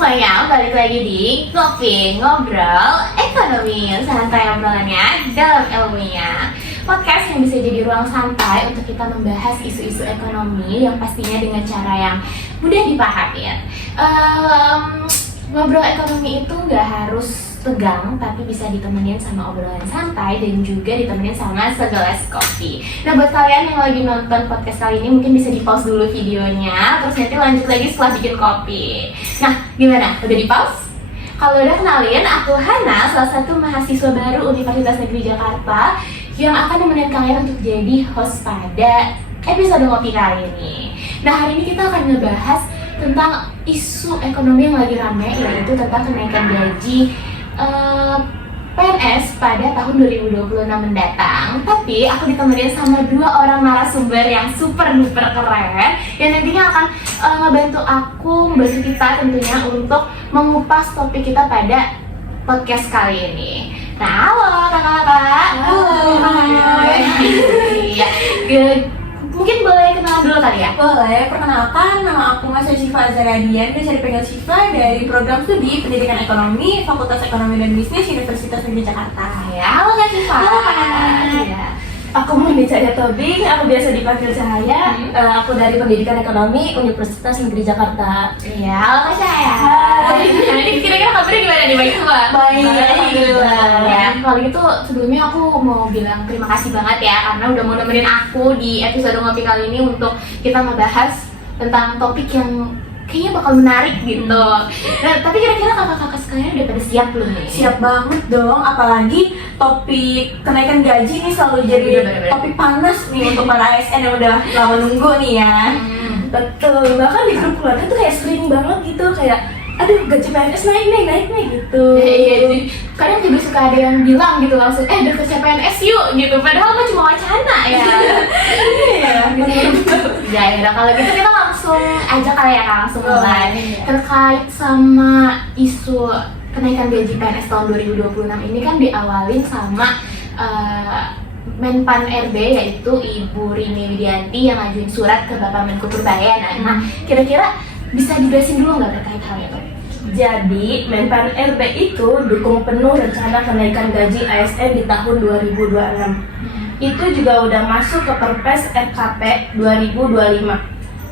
semuanya, balik lagi di Ngopi Ngobrol Ekonomi, santai obrolannya dalam ilmunya. Podcast yang bisa jadi ruang santai untuk kita membahas isu-isu ekonomi yang pastinya dengan cara yang mudah dipahami. Ngobrol ekonomi itu nggak harus tegang, tapi bisa ditemenin sama obrolan santai dan juga ditemenin sama segelas kopi. Nah, buat kalian yang lagi nonton podcast kali ini mungkin bisa di pause dulu videonya, terus nanti lanjut lagi setelah bikin kopi. Nah, gimana? Udah di pause? Kalau udah, kenalin, aku Hana, salah satu mahasiswa baru Universitas Negeri Jakarta yang akan nemenin kalian untuk jadi host pada episode ngopi kali ini. Nah, hari ini kita akan ngebahas tentang isu ekonomi yang lagi rame, yaitu tentang kenaikan gaji PNS pada tahun 2026 mendatang. Tapi aku ditemenin sama dua orang narasumber yang super duper keren yang nantinya akan membantu kita tentunya untuk mengupas topik kita pada podcast kali ini. Nah, halo kakak-kakak. Iya. Mungkin boleh kenalan dulu kali ya? Boleh, perkenalkan, nama aku Mas Syifa Azharadian, biasa dipanggil Syifa, dari program studi Pendidikan Ekonomi, Fakultas Ekonomi dan Bisnis, Universitas Negeri Jakarta. Ya, halo Kak Syifa. Halo Kak. Ya. Aku Muhammad Cahaya Tobing, aku biasa dipanggil Cahaya. Aku dari Pendidikan Ekonomi Universitas Negeri Jakarta. Iya, halo Kak Cahaya. Hai. Jadi kira-kira kabarnya gimana nih, baik semua? Baik, alhamdulillah. Ya, kalau gitu sebelumnya aku mau bilang terima kasih banget ya karena udah mau nemenin aku di episode ngopi kali ini untuk kita ngebahas tentang topik yang kayaknya bakal menarik gitu. Nah, tapi kira-kira kakak-kakak sekalian udah pada siap belum nih? Siap banget dong, apalagi topik kenaikan gaji ini selalu jadi Bener-bener. topik panas nih untuk para ASN yang udah lama nunggu nih ya. Betul, bahkan di grup keluarga tuh kayak sering banget gitu, kayak aduh gaji PNS naik nih gitu. Iya, jadi kadang juga suka ada yang bilang gitu langsung, udah ke CPNS yuk gitu, padahal kan cuma wacana ya. Iya, Ya, kalau gitu kita langsung aja kali ya Kak, langsung mulai iya. terkait sama isu kenaikan gaji PNS tahun 2026 ini kan diawalin sama Menpan RB yaitu Ibu Rini Widianti yang ngajuin surat ke Bapak Menko Purbayan. Nah, kira-kira bisa dijelasin dulu nggak terkait hal itu? Jadi, Menpan RB itu dukung penuh rencana kenaikan gaji ASN di tahun 2026. Itu juga udah masuk ke Perpres RKP 2025.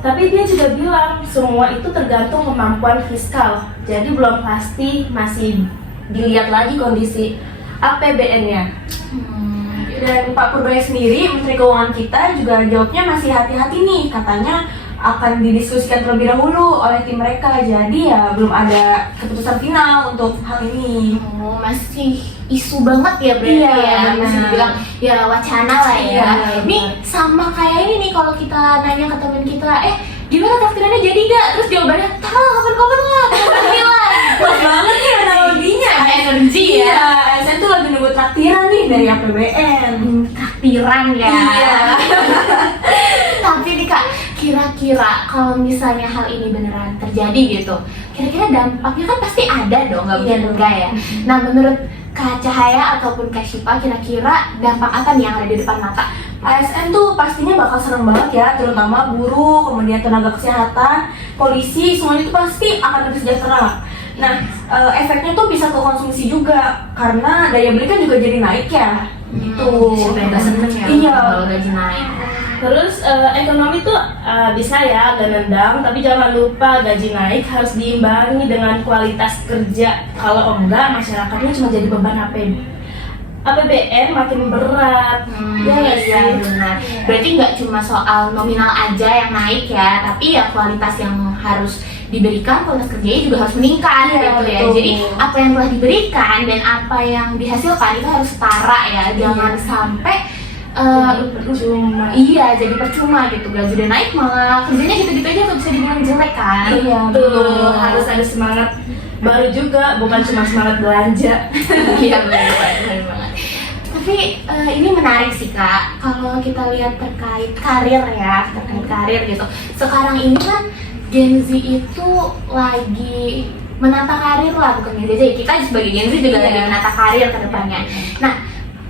Tapi dia juga bilang semua itu tergantung kemampuan fiskal. Jadi belum pasti, masih dilihat lagi kondisi APBN-nya. Dan Pak Purbaya sendiri, Menteri Keuangan kita juga jawabnya masih hati-hati nih, katanya akan didiskusikan terlebih dahulu oleh tim mereka, jadi ya belum ada keputusan final untuk hal ini. Oh, masih isu banget ya berarti Iya, ya, benar. masih bilang ya wacana lah ya. Iya, Nih sama kayak ini nih kalau kita nanya ke temen kita, gimana takdirannya jadi gak? Terus jawabannya, tahu kapan-kapan lah, kapan bilang. Pas banget nih analoginya. Sama energi ya. Iya, saya tuh lagi nunggu traktiran nih dari APBN. Takdiran ya. Iya. Tapi nih Kak, kira-kira kalau misalnya hal ini beneran terjadi gitu, kira-kira dampaknya kan pasti ada dong, nggak mungkin Iya. enggak ya. Nah, menurut Kak Cahaya ataupun Kak Syifa, kira-kira dampak apa nih yang ada di depan mata? ASN tuh pastinya bakal seneng banget ya, terutama buruh, kemudian tenaga kesehatan, polisi, semuanya itu pasti akan lebih sejahtera. Nah, efeknya tuh bisa ke konsumsi juga, karena daya beli kan juga jadi naik ya. Gitu. Siapa yang nggak seneng ya Iya. kalau gaji naik? Terus ekonomi tuh bisa ya agak nendang, tapi jangan lupa gaji naik harus diimbangi dengan kualitas kerja. Kalau enggak, masyarakatnya cuma jadi beban APBN makin berat. Ya nggak sih? Iya, benar. Berarti nggak cuma soal nominal aja yang naik ya, tapi ya kualitas yang harus diberikan, kualitas kerjanya juga harus meningkat Iya, gitu ya. betul. Jadi apa yang telah diberikan dan apa yang dihasilkan itu harus setara ya. Jangan sampai Percuma. iya jadi percuma gitu, gaji udah naik malah kerjanya gitu-gitu aja tuh bisa dibilang jelek kan. Iya, Betul, harus ada semangat baru juga, bukan cuma semangat belanja. Iya benar banget. Tapi ini menarik sih Kak, kalau kita lihat terkait karir ya, terkait karir gitu. Sekarang ini kan Gen Z itu lagi menata karir lah, bukan Gen Z aja, kita sebagai Gen Z juga Iya. lagi menata karir ke depannya. Nah,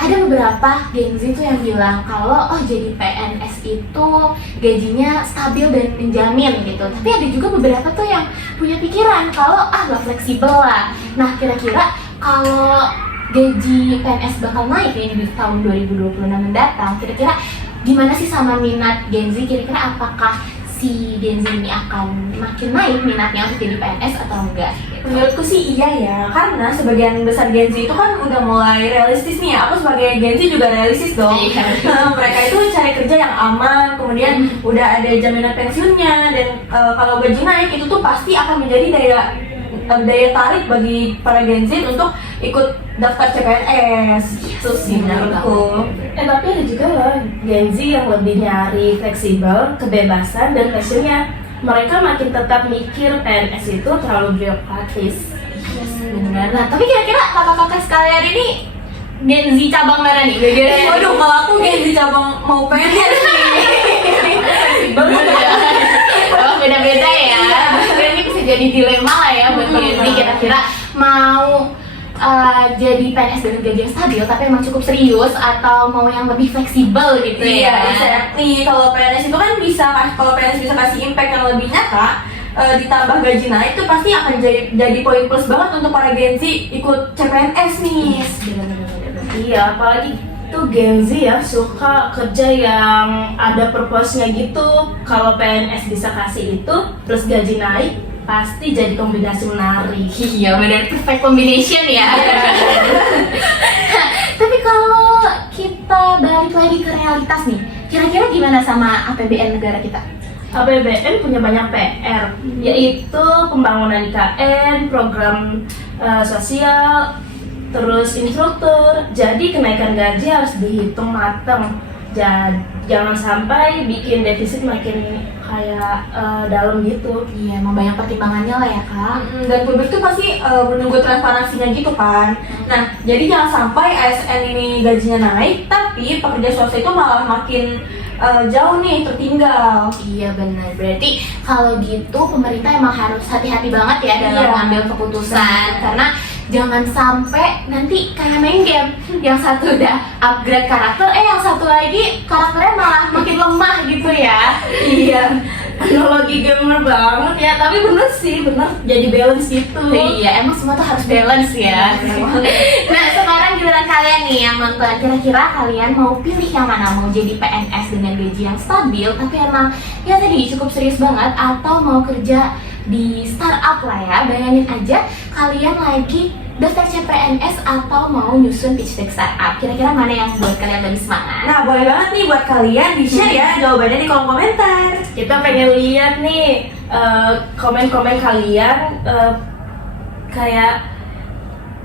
ada beberapa Gen Z tuh yang bilang kalau jadi PNS itu gajinya stabil dan menjamin gitu. Tapi ada juga beberapa tuh yang punya pikiran kalau nggak fleksibel lah. Nah, kira-kira kalau gaji PNS bakal naik nih di tahun 2026 mendatang, kira-kira gimana sih sama minat Gen Z? Kira-kira apakah si Gen Z ini akan makin naik minatnya untuk jadi PNS atau enggak? Menurutku sih iya ya, karena sebagian besar Gen Z itu kan udah mulai realistis nih ya. Aku sebagai Gen Z juga realistis dong. Mereka itu cari kerja yang aman, kemudian udah ada jaminan pensiunnya, dan kalau gaji naik itu tuh pasti akan menjadi daya tarik bagi para Gen Z untuk ikut daftar CPNS. Itu sih menurutku. Tapi ada juga loh Gen Z yang lebih nyari fleksibel, kebebasan, dan passionnya. Mereka makin tetap mikir PNS itu terlalu birokratis. Benar. Nah, tapi kira-kira kakak-kakak sekalian ini Gen Z cabang mana nih? Waduh, kalau aku Gen Z cabang mau PNS nih. Beda-beda ya. Ini bisa jadi dilema lah ya buat Gen Z. Kira-kira mau jadi PNS dengan gaji yang stabil tapi emang cukup serius, atau mau yang lebih fleksibel gitu ya? Iya, exactly. Kalau PNS itu kan kalau PNS bisa kasih impact yang lebih nyata, ditambah gaji naik itu pasti akan jadi poin plus banget untuk para Gen Z ikut CPNS nih. Yes, benar-benar. Iya, apalagi tuh Gen Z ya suka kerja yang ada purpose-nya gitu. Kalau PNS bisa kasih itu plus gaji naik, pasti jadi kombinasi menarik. Iya, benar, perfect combination ya. Tapi kalau kita balik lagi ke realitas nih, kira-kira gimana sama APBN negara kita? APBN punya banyak PR, yaitu pembangunan IKN, program sosial, terus infrastruktur. Jadi kenaikan gaji harus dihitung matang. Jangan sampai bikin defisit makin kayak dalam gitu. Iya, emang banyak pertimbangannya lah ya kak. Dan publik tuh pasti menunggu transparansinya gitu kan. Nah, jadi jangan sampai ASN ini gajinya naik, tapi pekerja swasta itu malah makin jauh nih tertinggal. Iya benar. Berarti kalau gitu pemerintah emang harus hati-hati banget ya dalam mengambil keputusan, karena jangan sampai nanti kayak main game, yang satu udah upgrade karakter, yang satu lagi karakternya malah makin lemah gitu ya. Iya, teknologi gamer banget ya, tapi bener sih, jadi balance gitu. Iya, emang semua tuh harus balance ya. Nah, sekarang giliran kalian nih yang nonton, kira-kira kalian mau pilih yang mana? Mau jadi PNS dengan gaji yang stabil tapi emang ya tadi cukup serius banget, atau mau kerja di startup lah ya? Bayangin aja kalian lagi daftar CPNS atau mau nyusun pitch deck startup. Kira-kira mana yang buat kalian lebih semangat? Nah, boleh banget nih buat kalian di-share ya jawabannya di kolom komentar. Kita pengen lihat nih komen-komen kalian, kayak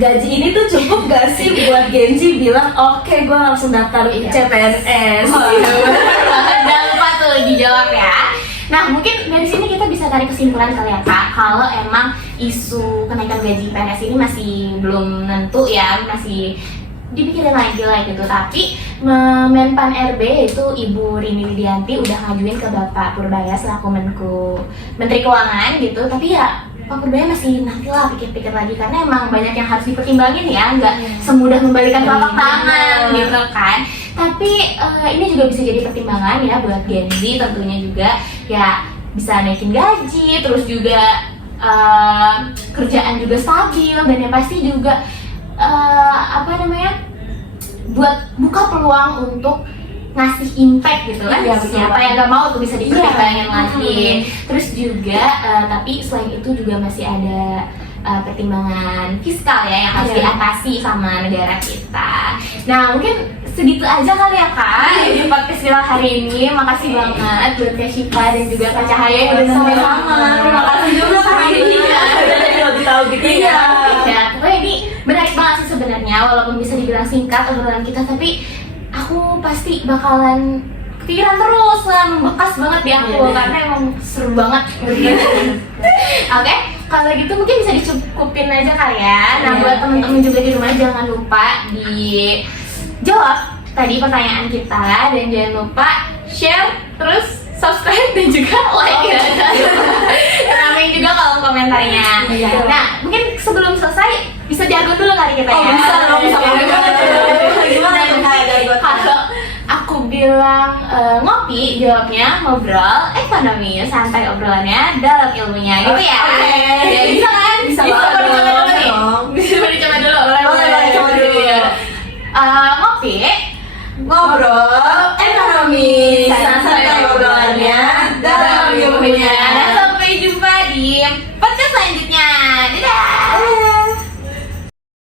gaji ini tuh cukup gak sih buat Gen Z bilang oke, gue langsung daftar CPNS. Jangan lupa tuh dijawab ya. Nah, mungkin dari sini kita bisa tarik kesimpulan kali ya kak, kalau emang isu kenaikan gaji PNS ini masih belum nentu ya, masih dipikirin lagi lah gitu. Tapi Menpan RB itu Ibu Rini Widianti udah ngajuin ke Bapak Purbaya selaku Menteri Keuangan gitu. Tapi ya Pak Purbaya masih nantilah pikir-pikir lagi, karena emang banyak yang harus dipertimbangin ya, nggak semudah membalikan telapak tangan gitu kan. Tapi ini juga bisa jadi pertimbangan ya buat Gen Z tentunya juga, ya bisa naikin gaji, terus juga kerjaan juga stabil, dan yang pasti juga buat buka peluang untuk ngasih impact gitu kan. Siapa yang gak mau tuh bisa dipertimbangin lagi. Terus juga tapi selain itu juga masih ada pertimbangan fiskal ya yang harus diatasi sama negara kita. Nah, mungkin segitu aja kali ya kak di podcast Villa hari ini. Makasih banget buat Kak Syifa dan juga Kak Cahaya yang udah sama-sama. Terima kasih juga Kak Rini. Jadi lebih tahu gitu ya. Ya, pokoknya ini menarik banget sih sebenarnya, walaupun bisa dibilang singkat obrolan kita, tapi aku pasti bakalan kepikiran terus lah, membekas banget di aku karena emang seru banget. Oke, kalau gitu mungkin bisa dicukupin aja kali ya. Nah, buat temen-temen juga di rumah jangan lupa dijawab tadi pertanyaan kita, dan jangan lupa share, terus subscribe, dan juga like ya. Ramein juga kolom komentarnya. Nah, mungkin sebelum selesai bisa jargon dulu kali kita ya. Bisa dong, bisa. Gimana? bilang ngopi, jawabnya ngobrol ekonomi, santai obrolannya dalam ilmunya gitu ya. Oke. Ya, bisa kan? Bisa Boleh banget coba dulu dong. nih. Bisa dicoba dulu. Boleh, coba dulu. Ngopi, Ngobrol ekonomi, santai obrolannya dalam ilmunya. Nah, sampai jumpa di podcast selanjutnya. Dadah.